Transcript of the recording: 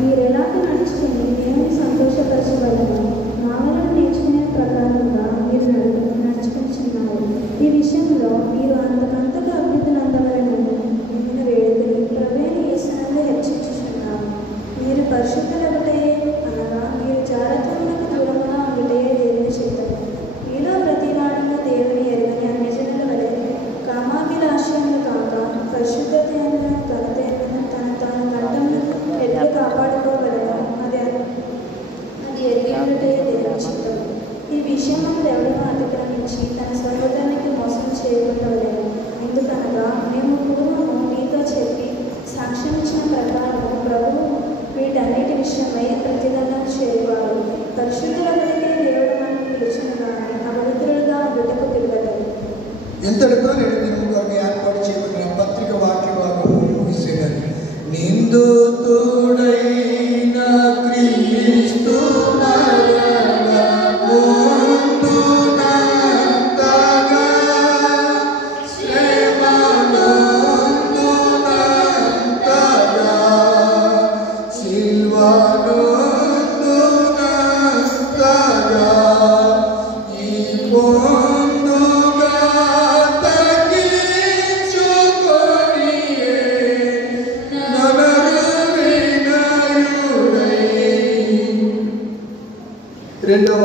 మీరు ఎలాగ నడుచుకుని దేవుని సంతోషపరచగలరు? మామూలు నేర్చుకునే ప్రకారంగా మీరు నడుచుకుంటున్నారు. ఈ విషయంలో మీరు అంతకంతగా అభివృద్ధి నందవలను మిగిలిన వేడుకని ప్రభువైన యేసునందు హెచ్చరించుచున్నారు. మీరు పరిశుద్ధులొకటే, అనగా మీరు జారత్వములకు దూరంగా ఉంటే దేవుని చిత్తము. మీలో ప్రతివాడును దేవుని ఎరుగని అన్యజనుల వలె కామాభిలాషములు కాక పరిశుద్ధతను ఘనతను తన కంఠమును ఎట్లు కాపాడుకోగలరో అది ఎరిగినట్టే దేవుని చిత్తము. ఈ విషయము ఎవరినో అతిక్రమించి తన సహోదరునికి మోసం చేయకుండలేదు. ఎందుకనగా మేము పూర్వము మీతో చెప్పి సాక్ష్యం ఇచ్చిన ప్రకారము ప్రభువు వీటన్నిటి విషయమై ప్రతిదండం చేయువారు. పరిశుద్ధులకైతే దేవుడు మనకు పిలుచును కానీ అపవిత్రులుగా ఉండుటకు పిలవలేదు. ఇంతటితో నేను దినము కొరకు ఏర్పాటు చేయబడిన పత్రిక వాక్య భాగము ముగిసేదాన్ని. నిందుతుడైన క్రీస్తు రెండవ